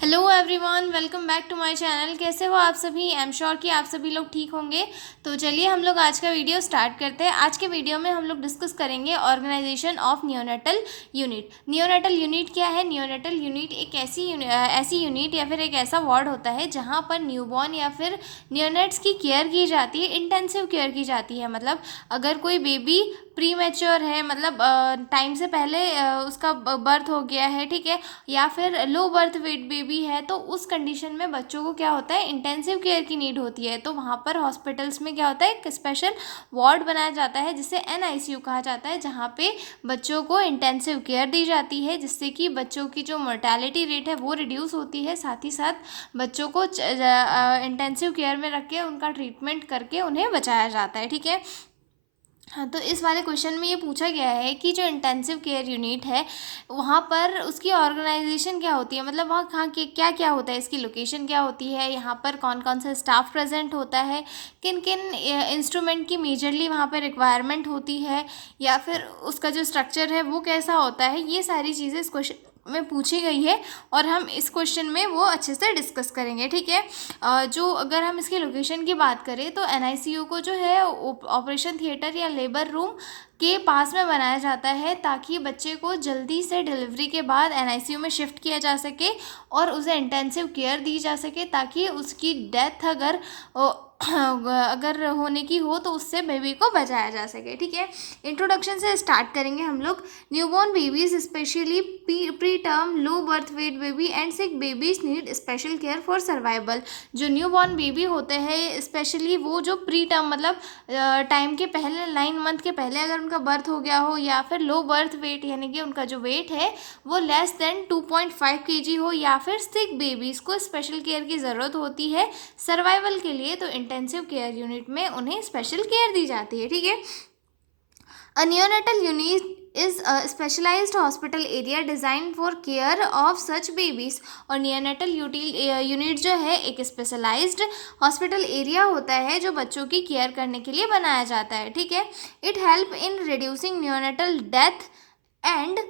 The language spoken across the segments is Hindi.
Hello everyone, welcome back to my channel. कैसे हो आप सभी? आई एम श्योर कि आप सभी लोग ठीक होंगे। तो चलिए हम लोग आज का वीडियो स्टार्ट करते हैं। आज के वीडियो में हम लोग डिस्कस करेंगे organisation of neonatal unit. Neonatal unit क्या है? नियोनेटल यूनिट एक ऐसी यूनिट या फिर एक ऐसा वार्ड होता है जहाँ पर न्यूबॉर्न या फिर नियोनेट्स की केयर की जाती है, इंटेंसिव केयर की जाती है। मतलब अगर कोई बेबी प्री मैच्योर है, मतलब टाइम से पहले उसका बर्थ हो गया है, ठीक है, या फिर लो बर्थ वेट बेबी है, तो उस कंडीशन में बच्चों को क्या होता है, इंटेंसिव केयर की नीड होती है। तो वहाँ पर हॉस्पिटल्स में क्या होता है, एक स्पेशल वार्ड बनाया जाता है जिसे एनआईसीयू कहा जाता है, जहाँ पे बच्चों को इंटेंसिव केयर दी जाती है, जिससे कि बच्चों की जो मोर्टेलिटी रेट है वो रिड्यूस होती है। साथ ही साथ बच्चों को इंटेंसिव केयर में रख के उनका ट्रीटमेंट करके उन्हें बचाया जाता है, ठीक है। हाँ, तो इस वाले क्वेश्चन में ये पूछा गया है कि जो इंटेंसिव केयर यूनिट है वहाँ पर उसकी ऑर्गेनाइजेशन क्या होती है, मतलब वहाँ कहाँ के क्या क्या होता है, इसकी लोकेशन क्या होती है, यहाँ पर कौन कौन सा स्टाफ प्रेजेंट होता है, किन किन इंस्ट्रूमेंट की मेजरली वहाँ पर रिक्वायरमेंट होती है, या फिर उसका जो स्ट्रक्चर है वो कैसा होता है, ये सारी चीज़ें इस क्वेश्चन में पूछी गई है। और हम इस क्वेश्चन में वो अच्छे से डिस्कस करेंगे, ठीक है। जो अगर हम इसके लोकेशन की बात करें तो एनआईसीयू को जो है ऑपरेशन थिएटर या लेबर रूम के पास में बनाया जाता है, ताकि बच्चे को जल्दी से डिलीवरी के बाद एनआईसीयू में शिफ्ट किया जा सके और उसे इंटेंसिव केयर दी जा सके, ताकि उसकी डेथ अगर होने की हो तो उससे बेबी को बचाया जा सके, ठीक है। इंट्रोडक्शन से स्टार्ट करेंगे हम लोग। Newborn babies specially pre term low birth weight baby and sick babies need special care for survival. जो न्यूबॉर्न बेबी होते हैं स्पेशली वो जो प्री टर्म मतलब टाइम के पहले 9 मंथ के पहले अगर उनका बर्थ हो गया हो, या फिर लो बर्थ वेट यानी कि उनका जो वेट है वो लेस देन 2.5 kg हो, या फिर सिक बेबीज़ को स्पेशल केयर की ज़रूरत होती है सर्वाइवल के लिए, तो इंटेंसिव केयर यूनिट में उन्हें स्पेशल केयर दी जाती है, ठीक है। A neonatal unit is a specialized hospital area designed for care of such babies। और neonatal यूनिट जो है एक स्पेशलाइज्ड हॉस्पिटल एरिया होता है जो बच्चों की केयर करने के लिए बनाया जाता है, ठीक है। It help in reducing neonatal death and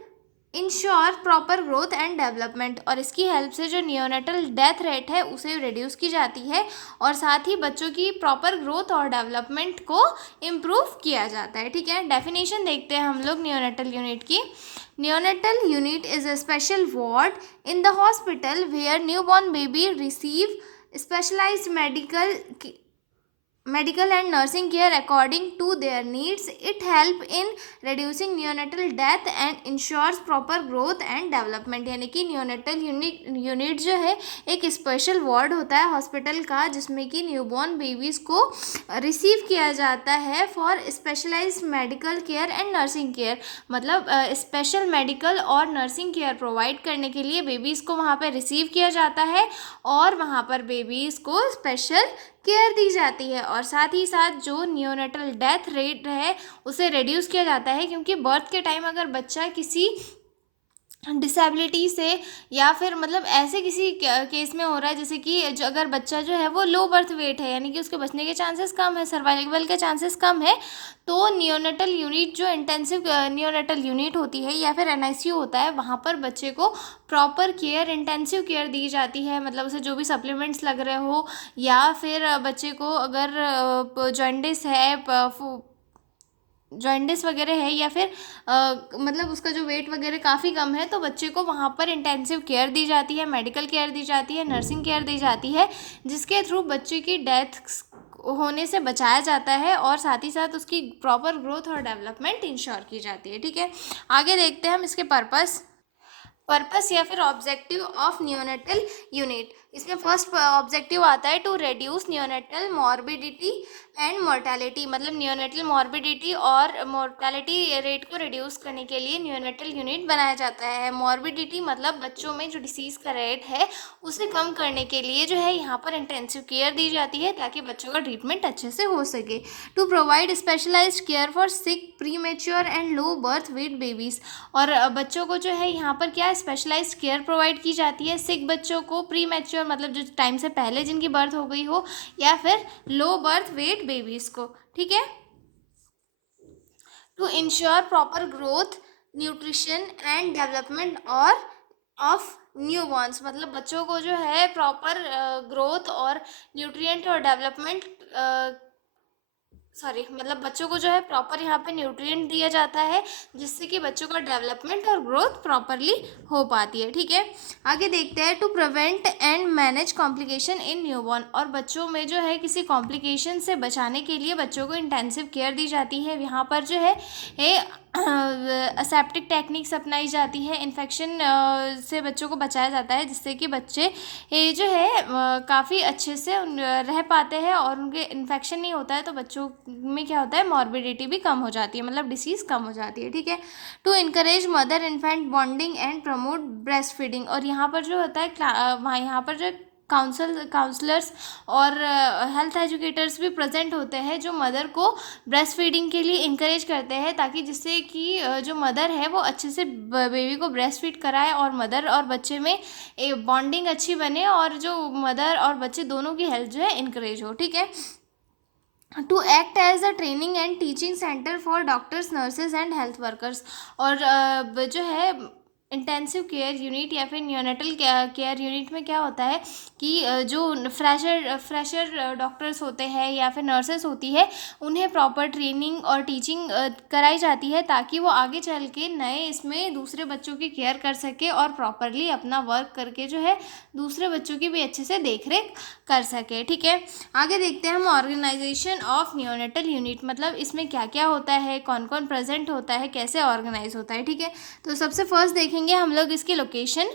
ensure proper growth and development. और इसकी हेल्प से जो नियोनेटल डेथ रेट है उसे रिड्यूस की जाती है, और साथ ही बच्चों की प्रॉपर ग्रोथ और डेवलपमेंट को इम्प्रूव किया जाता है, ठीक है। डेफिनेशन देखते हैं हम लोग नियोनेटल यूनिट की। Neonatal unit is a special ward in the hospital where newborn baby receive specialised medical and nursing care according to their needs. It help in reducing neonatal death and ensures proper growth and development। यानी कि neonatal यूनिट जो है एक स्पेशल वार्ड होता है हॉस्पिटल का, जिसमें कि न्यूबॉर्न बेबीज़ को रिसीव किया जाता है for specialised medical care and nursing care. मतलब स्पेशल मेडिकल और नर्सिंग केयर प्रोवाइड करने के लिए बेबीज़ को वहाँ पर रिसीव किया जाता है, और वहाँ पर बेबीज़ को स्पेशल केयर दी जाती है। और साथ ही साथ जो नियोनेटल डेथ रेट है उसे रिड्यूस किया जाता है, क्योंकि बर्थ के टाइम अगर बच्चा किसी डिसेबिलिटी से या फिर मतलब ऐसे किसी केस में हो रहा है, जैसे कि जो अगर बच्चा जो है वो लो बर्थ वेट है यानी कि उसके बचने के चांसेस कम है, सर्वाइवल के चांसेस कम है, तो नियोनेटल यूनिट जो इंटेंसिव नियोनेटल यूनिट होती है या फिर एनआईसीयू होता है, वहाँ पर बच्चे को प्रॉपर केयर इंटेंसिव केयर दी जाती है। मतलब उसे जो भी सप्लीमेंट्स लग रहे हो, या फिर बच्चे को अगर जॉइंटिस वगैरह है, या फिर मतलब उसका जो वेट वगैरह काफ़ी कम है, तो बच्चे को वहाँ पर इंटेंसिव केयर दी जाती है, मेडिकल केयर दी जाती है, नर्सिंग केयर दी जाती है, जिसके थ्रू बच्चे की डेथ होने से बचाया जाता है, और साथ ही साथ उसकी प्रॉपर ग्रोथ और डेवलपमेंट इंश्योर की जाती है, ठीक है। आगे देखते हैं हम इसके पर्पस या फिर ऑब्जेक्टिव ऑफ नियोनेटल यूनिट। इसमें फर्स्ट ऑब्जेक्टिव आता है to reduce neonatal morbidity and mortality. मतलब नियोनेटल मॉर्बिडिटी और मोर्टेलिटी रेट को रिड्यूस करने के लिए नियोनेटल यूनिट बनाया जाता है। मॉर्बिडिटी मतलब बच्चों में जो डिसीज़ का रेट है उसे कम करने के लिए जो है यहाँ पर इंटेंसिव केयर दी जाती है, ताकि बच्चों का ट्रीटमेंट अच्छे से हो सके। To provide specialised care for sick premature and low birth weight babies. और बच्चों को जो है यहाँ पर क्या स्पेशलाइज्ड केयर प्रोवाइड की जाती है सिक बच्चों को, प्री मैच्योर मतलब जो टाइम से पहले जिनकी बर्थ हो गई हो, या फिर लो बर्थ वेट बेबीज़ को, ठीक है। To ensure proper growth nutrition and development और ऑफ न्यूबॉर्न्स मतलब बच्चों को जो है प्रॉपर ग्रोथ और न्यूट्रिएंट और डेवलपमेंट, सॉरी मतलब बच्चों को जो है प्रॉपर यहाँ पे न्यूट्रिएंट दिया जाता है, जिससे कि बच्चों का डेवलपमेंट और ग्रोथ प्रॉपरली हो पाती है। ठीक है, आगे देखते हैं to prevent and manage complication in newborn, और बच्चों में जो है किसी कॉम्प्लिकेशन से बचाने के लिए बच्चों को इंटेंसिव केयर दी जाती है। यहाँ पर जो है असेप्टिक टेक्निक्स अपनाई जाती है, इन्फेक्शन से बच्चों को बचाया जाता है, जिससे कि बच्चे ये जो है काफ़ी अच्छे से रह पाते हैं और उनके इन्फेक्शन नहीं होता है, तो बच्चों में क्या होता है मॉर्बिडिटी भी कम हो जाती है, मतलब डिसीज़ कम हो जाती है। ठीक है, to encourage mother infant bonding and promote breastfeeding, और यहाँ पर जो होता है वहाँ यहाँ पर जो काउंसलर्स और हेल्थ एजुकेटर्स भी प्रेजेंट होते हैं, जो मदर को ब्रेस्ट फीडिंग के लिए इंकरेज करते हैं, ताकि जिससे कि जो मदर है वो अच्छे से बेबी को ब्रेस्ट फीड कराए और मदर और बच्चे में बॉन्डिंग अच्छी बने और जो मदर और बच्चे दोनों की हेल्थ जो है इंकरेज हो। ठीक है, to act as a training and teaching centre for doctors, nurses and health workers, और जो है इंटेंसिव केयर यूनिट या फिर न्यूनेटल केयर यूनिट में क्या होता है कि जो फ्रेशर डॉक्टर्स होते हैं या फिर नर्सेस होती है, उन्हें प्रॉपर ट्रेनिंग और टीचिंग कराई जाती है, ताकि वो आगे चल के नए इसमें दूसरे बच्चों की केयर कर सके और प्रॉपरली अपना वर्क करके जो है दूसरे बच्चों की भी अच्छे से देख रेख कर सके। ठीक है, आगे देखते हैं हम ऑर्गेनाइजेशन ऑफ नियोनेटल यूनिट, मतलब इसमें क्या क्या होता है, कौन कौन प्रेजेंट होता है, कैसे ऑर्गेनाइज होता है। ठीक है, तो सबसे फर्स्ट देखेंगे हम लोग इसकी location.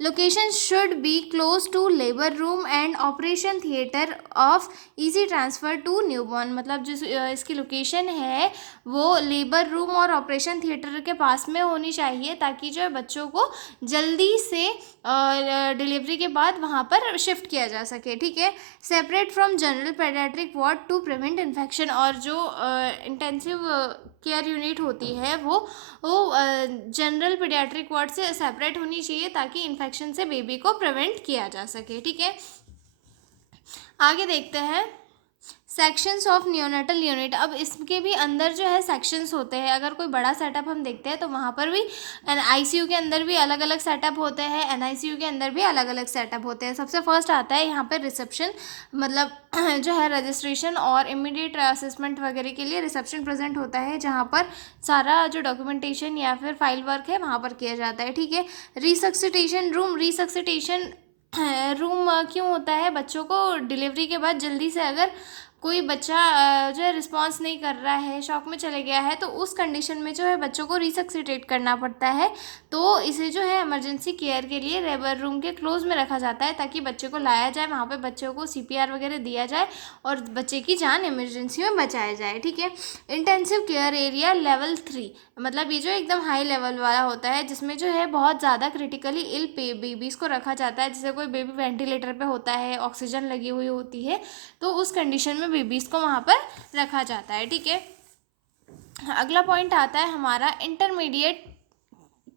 Location should be close to labour room and operation theatre of easy transfer to newborn, मतलब जिस इसकी लोकेशन है वो लेबर रूम और ऑपरेशन थिएटर के पास में होनी चाहिए, ताकि जो है बच्चों को जल्दी से डिलीवरी के बाद वहाँ पर शिफ्ट किया जा सके। ठीक है, separate from general paediatric ward to prevent infection, और जो इंटेंसिव केयर यूनिट होती है वो जनरल पीडियाट्रिक वार्ड से सेपरेट होनी चाहिए, ताकि इन्फेक्शन से बेबी को प्रिवेंट किया जा सके। ठीक है, आगे देखते हैं सेक्शंस ऑफ नियोनेटल यूनिट। अब इसके भी अंदर जो है सेक्शंस होते हैं, अगर कोई बड़ा सेटअप हम देखते हैं तो वहाँ पर भी आईसीयू के अंदर भी अलग अलग सेटअप होते हैं, एनआईसीयू के अंदर भी अलग अलग सेटअप होते हैं। सबसे फर्स्ट आता है यहाँ पर रिसेप्शन, मतलब जो है रजिस्ट्रेशन और इमीडिएट असेसमेंट वगैरह के लिए रिसेप्शन प्रेजेंट होता है, जहाँ पर सारा जो डॉक्यूमेंटेशन या फिर फाइल वर्क है वहाँ पर किया जाता है। ठीक है, रिसक्सिटेशन रूम, रिसक्सिटेशन रूम क्यों होता है, बच्चों को डिलीवरी के बाद जल्दी से अगर कोई बच्चा जो है रिस्पॉन्स नहीं कर रहा है, शॉक में चले गया है, तो उस कंडीशन में जो है बच्चों को रिसक्सिटेट करना पड़ता है, तो इसे जो है इमरजेंसी केयर के लिए लेबर रूम के क्लोज में रखा जाता है, ताकि बच्चे को लाया जाए, वहाँ पे बच्चों को सीपीआर वगैरह दिया जाए और बच्चे की जान इमरजेंसी में बचाया जाए। ठीक है, इंटेंसिव केयर एरिया लेवल 3, मतलब ये जो एकदम हाई लेवल वाला होता है, जिसमें जो है बहुत ज़्यादा क्रिटिकली इल बेबीज़ को रखा जाता है, जैसे कोई बेबी वेंटिलेटर पे होता है, ऑक्सीजन लगी हुई होती है, तो उस कंडीशन में बेबीज़ को वहाँ पर रखा जाता है। ठीक है, अगला पॉइंट आता है हमारा इंटरमीडिएट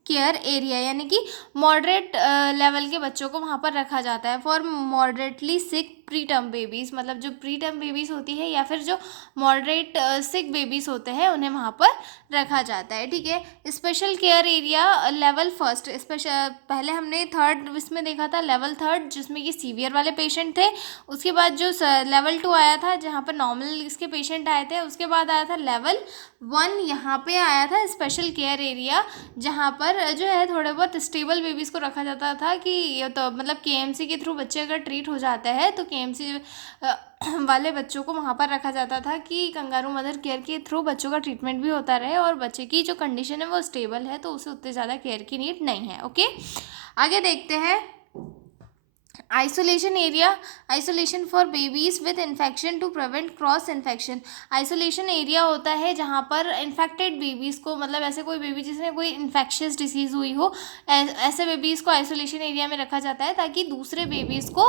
केयर एरिया, यानी कि मॉडरेट लेवल के बच्चों को वहाँ पर रखा जाता है for moderately sick pre term babies, मतलब जो प्री टर्म बेबीज़ होती है या फिर जो मॉडरेट सिक बेबीज़ होते हैं उन्हें वहाँ पर रखा जाता है। ठीक है, special care area level first, special पहले हमने थर्ड इसमें देखा था लेवल थर्ड, जिसमें कि सीवियर वाले पेशेंट थे, उसके बाद जो लेवल 2 आया था जहाँ पर नॉर्मल इसके पेशेंट आए थे, उसके बाद आया था लेवल 1, यहाँ पे आया था स्पेशल केयर एरिया, जहाँ पर जो है थोड़े बहुत स्टेबल बेबीज़ को रखा जाता था, कि ये तो मतलब केएमसी के थ्रू बच्चे अगर ट्रीट हो जाते हैं तो केएमसी वाले बच्चों को वहाँ पर रखा जाता था, कि कंगारू मदर केयर के थ्रू बच्चों का ट्रीटमेंट भी होता रहे और बच्चे की जो कंडीशन है वो स्टेबल है, तो उसे उतने ज़्यादा केयर की नीड नहीं है। ओके, आगे देखते हैं isolation area, isolation for babies with infection to prevent cross infection. Isolation area होता है जहाँ पर इन्फेक्टेड बेबीज़ को, मतलब ऐसे कोई बेबी जिसमें कोई इन्फेक्शियस डिसीज़ हुई हो, ऐसे बेबीज़ को आइसोलेशन एरिया में रखा जाता है, ताकि दूसरे बेबीज़ को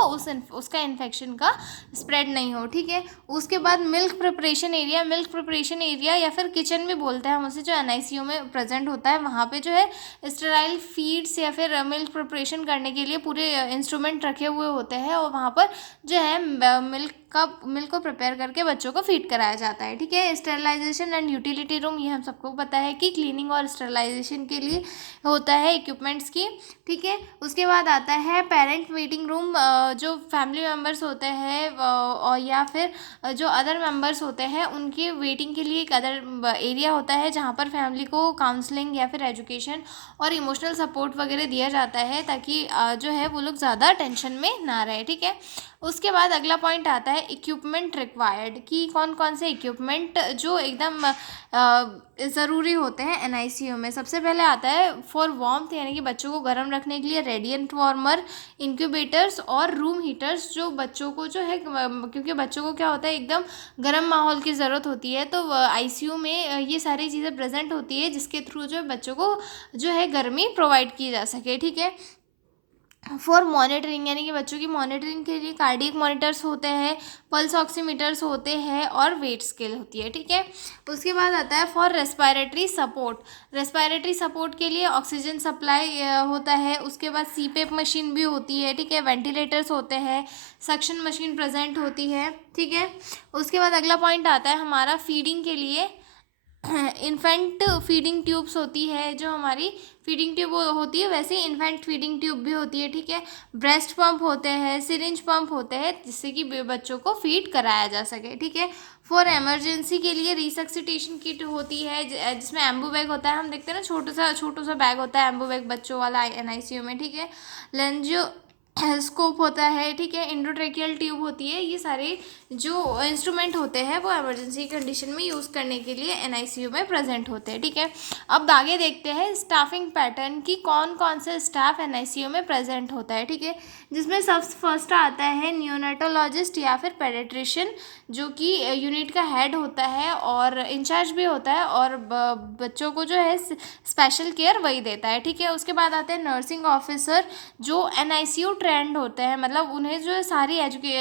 उसका इन्फेक्शन का स्प्रेड नहीं हो। ठीक है, उसके बाद milk preparation area, milk preparation area या फिर किचन भी बोलते हैं हम उसे, जो एनआईसीयू में प्रेजेंट होता है, वहाँ पे जो है स्टेराइल फीड्स या फिर मिल्क प्रिपरेशन करने के लिए पूरे इंस्ट्रूमेंट रखे हुए होते हैं, और वहाँ पर जो है मिल्क मिल्क को प्रिपेयर करके बच्चों को फीड कराया जाता है। ठीक है, स्टेरलाइजेशन एंड यूटिलिटी रूम, ये हम सबको पता है कि क्लीनिंग और स्टेरलाइजेशन के लिए होता है इक्विपमेंट्स की। ठीक है, उसके बाद आता है पेरेंट वेटिंग रूम, जो फैमिली मेम्बर्स होते हैं और या फिर जो अदर मेंबर्स होते हैं उनकी वेटिंग के लिए एक अदर एरिया होता है जहाँ पर फैमिली को काउंसलिंग या फिर एजुकेशन और इमोशनल सपोर्ट वगैरह दिया जाता है, ताकि जो है वो लोग ज़्यादा टेंशन में ना रहे। ठीक है, उसके बाद अगला पॉइंट आता है इक्विपमेंट रिक्वायर्ड, कि कौन कौन से इक्विपमेंट जो एकदम ज़रूरी होते हैं एनआईसीयू में। सबसे पहले आता है फॉर वार्मथ, यानी कि बच्चों को गर्म रखने के लिए रेडिएंट वार्मर, इंक्यूबेटर्स और रूम हीटर्स, जो बच्चों को जो है क्योंकि बच्चों को क्या होता है एकदम गर्म माहौल की ज़रूरत होती है, तो आईसीयू में ये सारी चीज़ें प्रेजेंट होती है जिसके थ्रू जो है बच्चों को जो है गर्मी प्रोवाइड की जा सके। ठीक है, फॉर मॉनिटरिंग, यानी कि बच्चों की मॉनिटरिंग के लिए कार्डियक मॉनिटर्स होते हैं, पल्स ऑक्सीमीटर्स होते हैं और वेट स्केल होती है। ठीक है, उसके बाद आता है for respiratory support, respiratory support के लिए ऑक्सीजन सप्लाई होता है। उसके बाद सीपेप मशीन भी होती है। ठीक है, वेंटिलेटर्स होते हैं, सक्शन मशीन प्रेजेंट होती है। ठीक है, उसके बाद अगला पॉइंट आता है हमारा फीडिंग के लिए इन्फेंट फीडिंग ट्यूब्स होती है, जो हमारी फीडिंग ट्यूब होती है वैसे ही इन्फेंट फीडिंग ट्यूब भी होती है। ठीक है, ब्रेस्ट पंप होते हैं, सिरिंज पंप होते हैं, जिससे कि बच्चों को फीड कराया जा सके। ठीक है, फॉर इमरजेंसी के लिए रिसक्सिटेशन किट होती है, जिसमें एम्बू बैग होता है। हम देखते हैं ना छोटा सा बैग होता है एम्बू बैग बच्चों वाला एनआईसीयू में। ठीक है, लेंजियो स्कोप होता है। ठीक है, इंडोट्रेकियल ट्यूब होती है। ये सारे जो इंस्ट्रूमेंट होते हैं वो इमरजेंसी कंडीशन में यूज़ करने के लिए एनआईसीयू में प्रेजेंट होते हैं। ठीक है, अब आगे देखते हैं स्टाफिंग पैटर्न की कौन कौन से स्टाफ एनआईसीयू में प्रेजेंट होता है। ठीक है, जिसमें सबसे फर्स्ट आता है नियोनेटोलॉजिस्ट या फिर पेडियाट्रिशियन, जो कि यूनिट का हेड होता है और इंचार्ज भी होता है, और बच्चों को जो है स्पेशल केयर वही देता है। ठीक है, उसके बाद आते हैं नर्सिंग ऑफिसर, जो एनआईसीयू ट्रेंड होते हैं, मतलब उन्हें जो है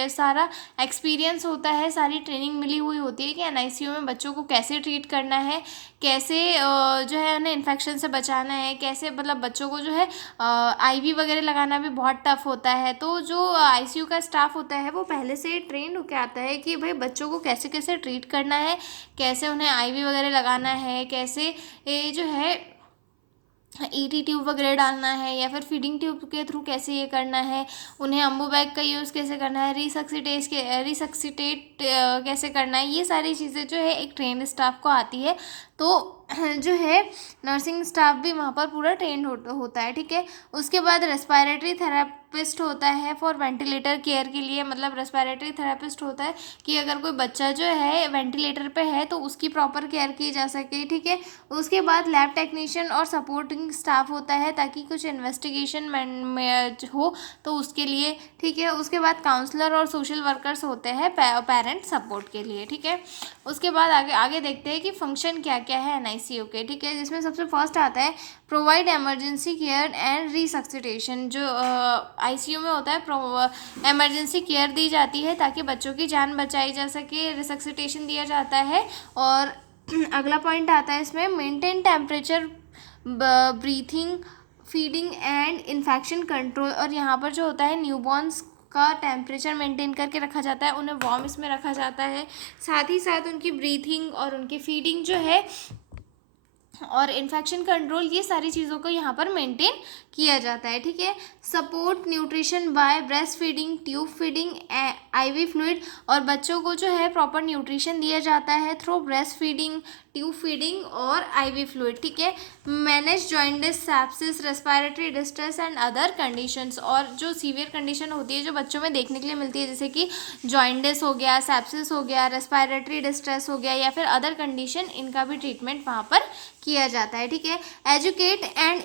सारा एक्सपीरियंस होता है, सारी ट्रेनिंग मिली हुई होती है कि एनआईसीयू में बच्चों को कैसे ट्रीट करना है, कैसे जो है उन्हें इन्फेक्शन से बचाना है, कैसे मतलब बच्चों को जो है आईवी वगैरह लगाना भी बहुत टफ होता है। तो जो आईसीयू का स्टाफ होता है वो पहले से ट्रेंड होकर आता है कि भाई बच्चों को कैसे कैसे ट्रीट करना है, कैसे उन्हें आईवी वगैरह लगाना है, कैसे जो है ईटी ट्यूब वगैरह डालना है, या फिर फीडिंग ट्यूब के थ्रू कैसे ये करना है, उन्हें अम्बू बैग का यूज़ कैसे करना है, रिसक्सिटेट कैसे करना है, ये सारी चीज़ें जो है एक ट्रेन स्टाफ को आती है। तो जो है नर्सिंग स्टाफ भी वहाँ पर पूरा ट्रेंड होता है। ठीक है, उसके बाद रेस्पिरेटरी थेरेपिस्ट होता है फॉर वेंटिलेटर केयर के लिए, मतलब रेस्पिरेटरी थेरेपिस्ट होता है कि अगर कोई बच्चा जो है वेंटिलेटर पे है तो उसकी प्रॉपर केयर की जा सके। ठीक है, उसके बाद लैब टेक्नीशियन और सपोर्टिंग स्टाफ होता है ताकि कुछ इन्वेस्टिगेशन में हो तो उसके लिए। ठीक है, उसके बाद काउंसलर और सोशल वर्कर्स होते हैं पेरेंट सपोर्ट के लिए। ठीक है, उसके बाद आगे देखते हैं कि फंक्शन क्या क्या है एनआईसीयू के। ठीक है, जिसमें सबसे फर्स्ट आता है provide emergency care and resuscitation, जो आईसीयू में होता है इमरजेंसी केयर दी जाती है ताकि बच्चों की जान बचाई जा सके, रिसक्सिटेशन दिया जाता है। और अगला पॉइंट आता है इसमें maintain temperature, breathing, feeding and infection control, और यहाँ पर जो होता है न्यूबॉर्न्स का टेम्परेचर मेंटेन करके रखा जाता है, उन्हें वार्म इसमें रखा जाता है, साथ ही साथ उनकी ब्रीथिंग और उनकी फीडिंग जो है और इन्फेक्शन कंट्रोल, ये सारी चीज़ों को यहाँ पर मेंटेन किया जाता है। ठीक है, support nutrition by breastfeeding, tube feeding, IV fluid, और बच्चों को जो है प्रॉपर न्यूट्रिशन दिया जाता है through breast feeding, tube feeding और आईवी फ्लूइड। ठीक है, manage jaundice, sepsis, respiratory distress and other conditions, और जो सीवियर कंडीशन होती है जो बच्चों में देखने के लिए मिलती है, जैसे कि जॉइंटिस हो गया, सेप्सिस हो गया, रेस्पिरेटरी डिस्ट्रेस हो गया, या फिर अदर कंडीशन, इनका भी ट्रीटमेंट वहाँ पर किया जाता है। ठीक है, educate and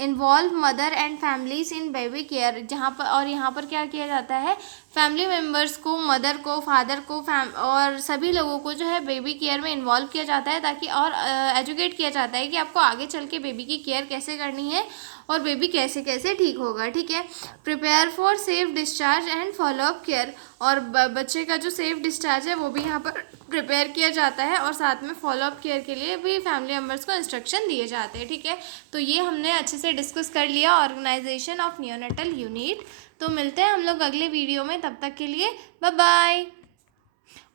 involve mother and families in baby care, जहाँ पर और यहाँ पर क्या किया जाता है, फैमिली मेम्बर्स को, मदर को, फादर को और सभी लोगों को जो है बेबी केयर में इन्वॉल्व किया जाता है, ताकि और एजुकेट किया जाता है कि आपको आगे चल के बेबी की केयर कैसे करनी है और बेबी कैसे कैसे ठीक होगा, ठीक है। Prepare for safe discharge and follow up care, और बच्चे का जो सेफ डिस्चार्ज है वो भी यहाँ पर प्रिपेयर किया जाता है, और साथ में फॉलोअप केयर के लिए भी फैमिली मेम्बर्स को इंस्ट्रक्शन दिए जाते हैं, ठीक है। तो ये हमने अच्छे से डिस्कस कर लिया ऑर्गेनाइजेशन ऑफ नियोनेटल यूनिट। तो मिलते हैं हम लोग अगले वीडियो में, तब तक के लिए बाय बाय।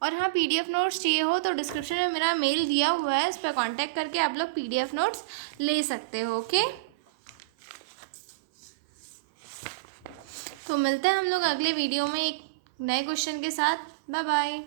और हाँ, पीडीएफ नोट्स चाहिए हो तो डिस्क्रिप्शन में मेरा मेल दिया हुआ है, उस पर कांटेक्ट करके आप लोग पीडीएफ नोट्स ले सकते हो, ओके। तो मिलते हैं हम लोग अगले वीडियो में एक नए क्वेश्चन के साथ। Bye bye.